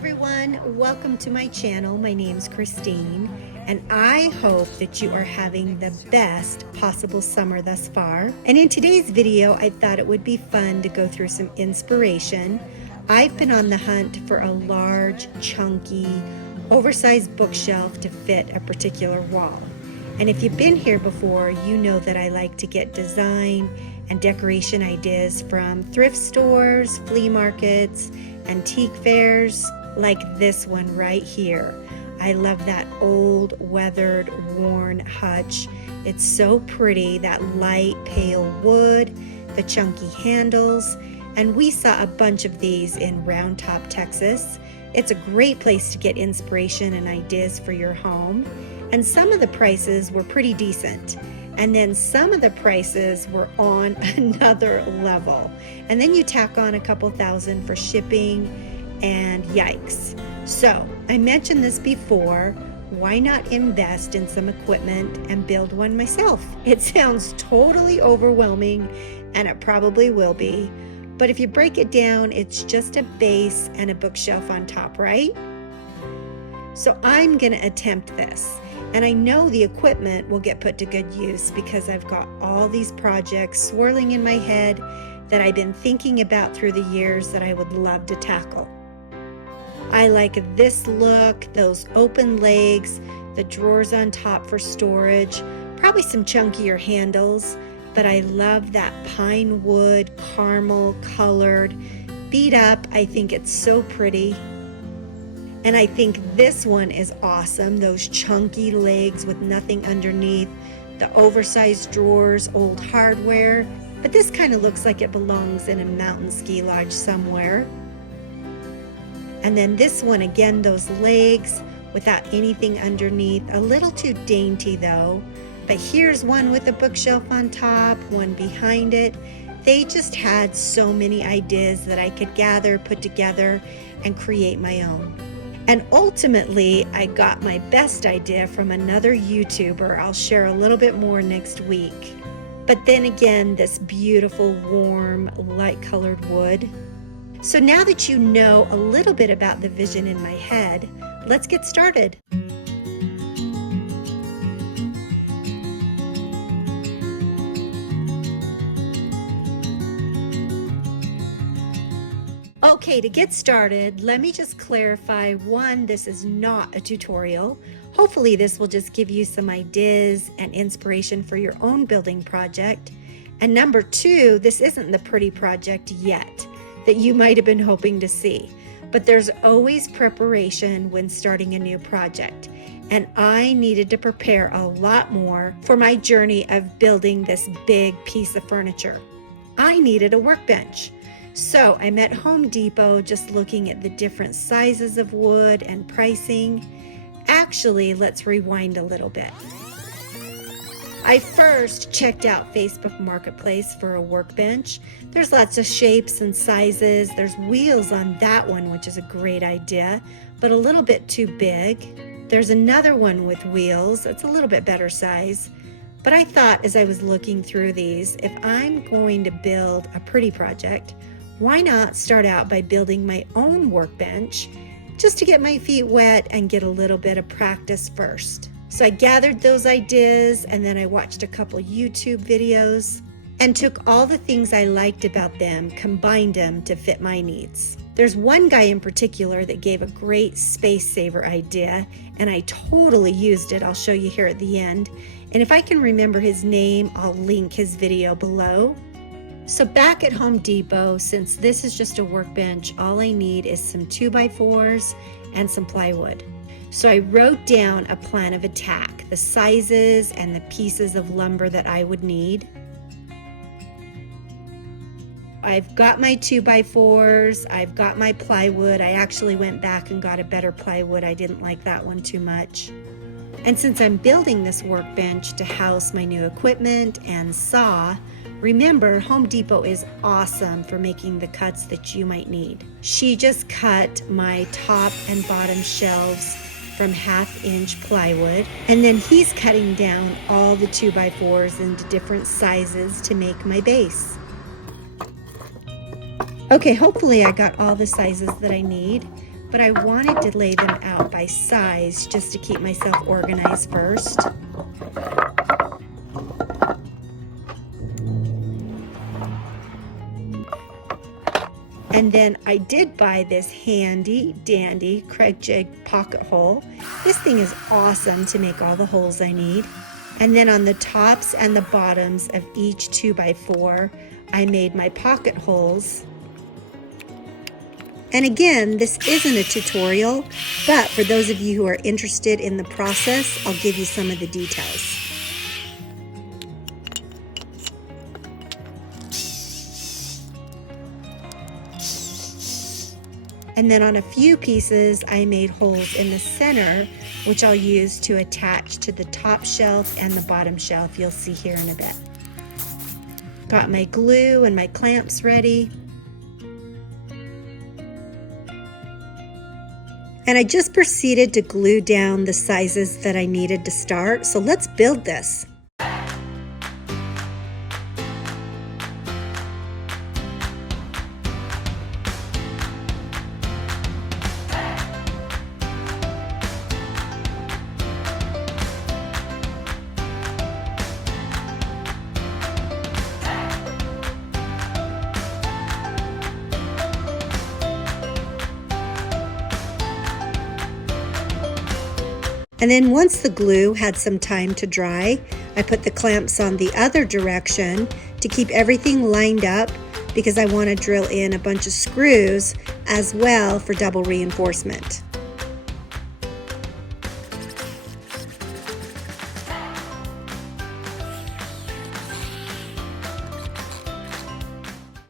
everyone, welcome to my channel. My name's Christine, and I hope that you are having the best possible summer thus far. And in today's video, I thought it would be fun to go through some inspiration. I've been on the hunt for a large, chunky, oversized bookshelf to fit a particular wall. And if you've been here before, you know that I like to get design and decoration ideas from thrift stores, flea markets, antique fairs, like this one right here. I love that old, weathered, worn hutch. It's so pretty, that light pale wood, the chunky handles, and we saw a bunch of these in Round Top, Texas. It's a great place to get inspiration and ideas for your home, and some of the prices were pretty decent. And then some of the prices were on another level. And then you tack on a couple thousand for shipping, and yikes. So I mentioned this before, why not invest in some equipment and build one myself? It sounds totally overwhelming, and it probably will be. But if you break it down, it's just a base and a bookshelf on top, right? So I'm gonna attempt this. And I know the equipment will get put to good use because I've got all these projects swirling in my head that I've been thinking about through the years that I would love to tackle. I like this look, those open legs, the drawers on top for storage, probably some chunkier handles, but I love that pine wood, caramel colored, beat up. I think it's so pretty. And I think this one is awesome, those chunky legs with nothing underneath, the oversized drawers, old hardware. But this kind of looks like it belongs in a mountain ski lodge somewhere. And then this one, again, those legs without anything underneath, a little too dainty though. But here's one with a bookshelf on top, one behind it. They just had so many ideas that I could gather, put together, and create my own. And ultimately, I got my best idea from another YouTuber. I'll share a little bit more next week. But then again, this beautiful, warm, light-colored wood. So now that you know a little bit about the vision in my head, let's get started. Okay, to get started, let me just clarify, one, this is not a tutorial. Hopefully this will just give you some ideas and inspiration for your own building project. And number two, this isn't the pretty project yet that you might have been hoping to see. But there's always preparation when starting a new project. And I needed to prepare a lot more for my journey of building this big piece of furniture. I needed a workbench. So I'm at Home Depot just looking at the different sizes of wood and pricing. Actually, let's rewind a little bit. I first checked out Facebook Marketplace for a workbench. There's lots of shapes and sizes. There's wheels on that one, which is a great idea, but a little bit too big. There's another one with wheels. It's a little bit better size. But I thought as I was looking through these, if I'm going to build a pretty project, why not start out by building my own workbench just to get my feet wet and get a little bit of practice first. So I gathered those ideas, and then I watched a couple YouTube videos and took all the things I liked about them, combined them to fit my needs. There's one guy in particular that gave a great space saver idea, and I totally used it. I'll show you here at the end. And if I can remember his name, I'll link his video below. So back at Home Depot, since this is just a workbench, all I need is some 2x4s and some plywood. So I wrote down a plan of attack, the sizes and the pieces of lumber that I would need. I've got my 2x4s, I've got my plywood. I actually went back and got a better plywood. I didn't like that one too much. And since I'm building this workbench to house my new equipment and saw, remember, Home Depot is awesome for making the cuts that you might need. She just cut my top and bottom shelves from 1/2-inch plywood, and then he's cutting down all the 2x4s into different sizes to make my base. Okay, hopefully I got all the sizes that I need. but I wanted to lay them out by size just to keep myself organized first. And then I did buy this handy dandy Craig Jig pocket hole. This thing is awesome to make all the holes I need. And then on the tops and the bottoms of each 2x4, I made my pocket holes. And again, this isn't a tutorial, but for those of you who are interested in the process, I'll give you some of the details. And then on a few pieces, I made holes in the center, which I'll use to attach to the top shelf and the bottom shelf you'll see here in a bit. Got my glue and my clamps ready. And I just proceeded to glue down the sizes that I needed to start. So let's build this. And then once the glue had some time to dry, I put the clamps on the other direction to keep everything lined up because I want to drill in a bunch of screws as well for double reinforcement.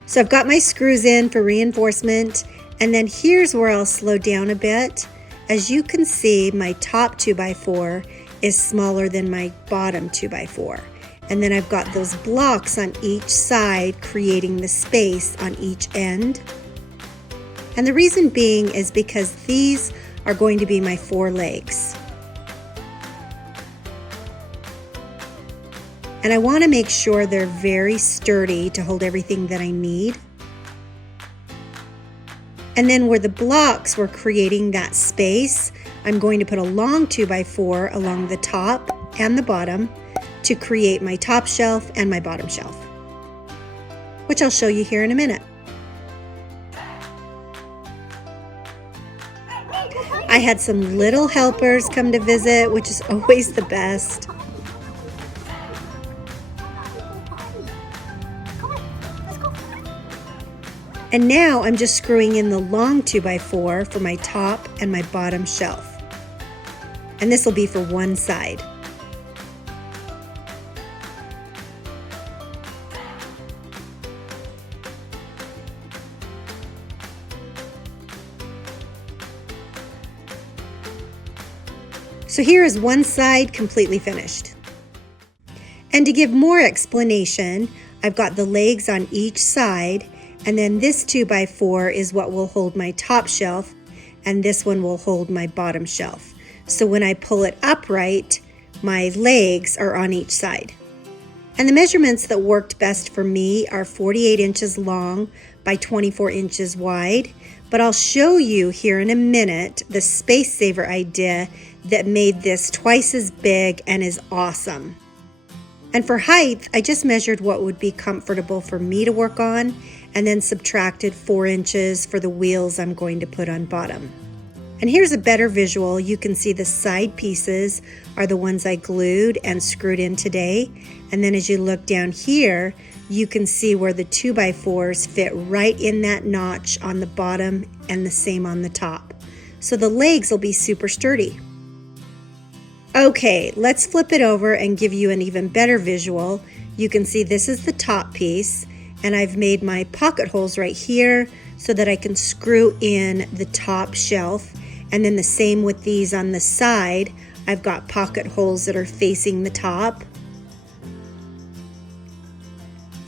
So I've got my screws in for reinforcement, and then here's where I'll slow down a bit. As you can see, my top 2x4 is smaller than my bottom 2x4. And then I've got those blocks on each side creating the space on each end. And the reason being is because these are going to be my 4 legs. And I want to make sure they're very sturdy to hold everything that I need. And then where the blocks were creating that space, I'm going to put a long 2x4 along the top and the bottom to create my top shelf and my bottom shelf, which I'll show you here in a minute. I had some little helpers come to visit, which is always the best. And now I'm just screwing in the long 2x4 for my top and my bottom shelf. And this will be for one side. So here is one side completely finished. And to give more explanation, I've got the legs on each side. And then this 2x4 is what will hold my top shelf, and this one will hold my bottom shelf. So when I pull it upright, my legs are on each side. And the measurements that worked best for me are 48 inches long by 24 inches wide. But I'll show you here in a minute the space saver idea that made this twice as big and is awesome. And for height, I just measured what would be comfortable for me to work on, and then subtracted 4 inches for the wheels I'm going to put on bottom. And here's a better visual. You can see the side pieces are the ones I glued and screwed in today. And then as you look down here, you can see where the 2x4s fit right in that notch on the bottom and the same on the top. So the legs will be super sturdy. Okay, let's flip it over and give you an even better visual. You can see this is the top piece, and I've made my pocket holes right here so that I can screw in the top shelf. And then the same with these on the side. I've got pocket holes that are facing the top.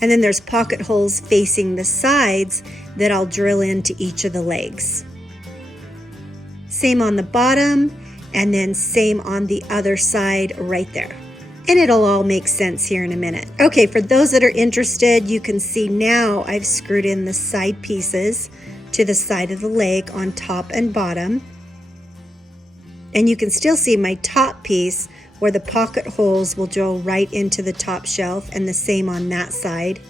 And then there's pocket holes facing the sides that I'll drill into each of the legs. Same on the bottom, and then same on the other side right there. And it'll all make sense here in a minute. Okay, for those that are interested, you can see now I've screwed in the side pieces to the side of the leg on top and bottom. And you can still see my top piece where the pocket holes will drill right into the top shelf, and the same on that side.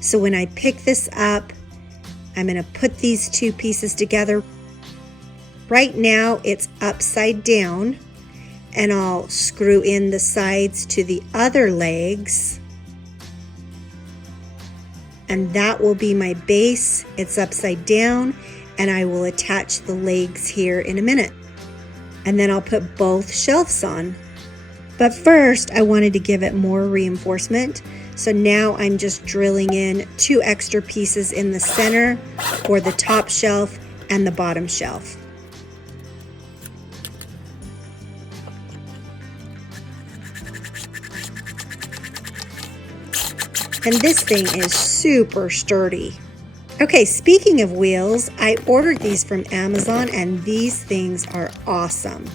So when I pick this up, I'm going to put these two pieces together. Right now it's upside down, and I'll screw in the sides to the other legs. And that will be my base. It's upside down, and I will attach the legs here in a minute. And then I'll put both shelves on. But first, I wanted to give it more reinforcement. So now I'm just drilling in 2 extra pieces in the center for the top shelf and the bottom shelf. And this thing is super sturdy. Okay, speaking of wheels, I ordered these from Amazon, and these things are awesome.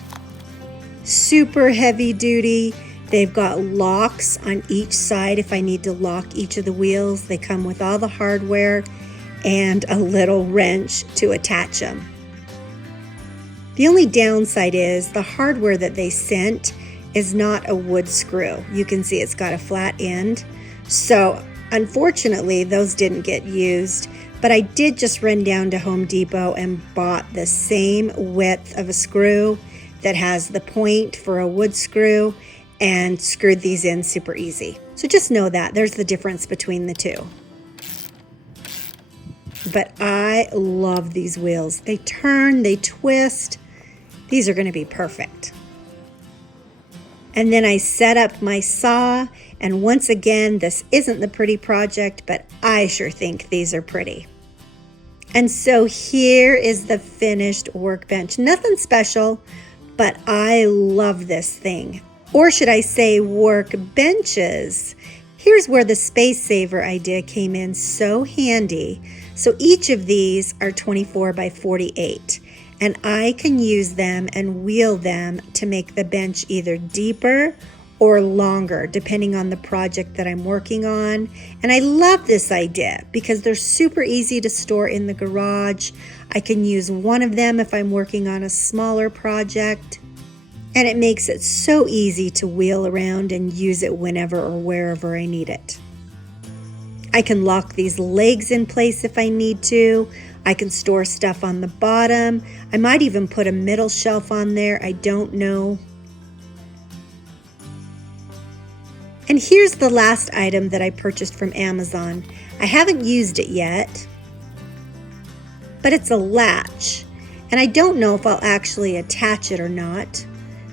Super heavy duty. They've got locks on each side if I need to lock each of the wheels. They come with all the hardware and a little wrench to attach them. The only downside is the hardware that they sent is not a wood screw. You can see it's got a flat end. So unfortunately, those didn't get used. But I did just run down to Home Depot and bought the same width of a screw that has the point for a wood screw, and screwed these in super easy. So just know that there's the difference between the two. But I love these wheels. They turn, they twist. These are going to be perfect. And then I set up my saw, and once again, this isn't the pretty project, but I sure think these are pretty. And so here is the finished workbench. Nothing special, but I love this thing. Or should I say workbenches? Here's where the space saver idea came in so handy. So each of these are 24 by 48, and I can use them and wheel them to make the bench either deeper or longer, depending on the project that I'm working on. And I love this idea because they're super easy to store in the garage. I can use one of them if I'm working on a smaller project. And it makes it so easy to wheel around and use it whenever or wherever I need it. I can lock these legs in place if I need to. I can store stuff on the bottom. I might even put a middle shelf on there. I don't know. And here's the last item that I purchased from Amazon. I haven't used it yet, but it's a latch. And I don't know if I'll actually attach it or not,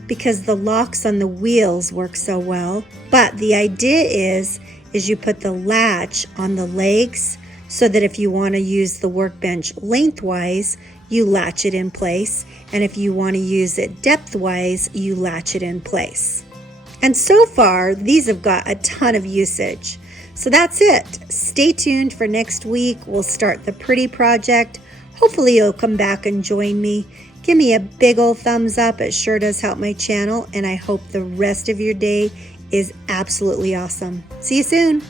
because the locks on the wheels work so well. But the idea is you put the latch on the legs so that if you want to use the workbench lengthwise, you latch it in place. And if you want to use it depthwise, you latch it in place. And so far, these have got a ton of usage. So that's it. Stay tuned for next week. We'll start the pretty project. Hopefully you'll come back and join me. Give me a big old thumbs up. It sure does help my channel. And I hope the rest of your day is absolutely awesome. See you soon.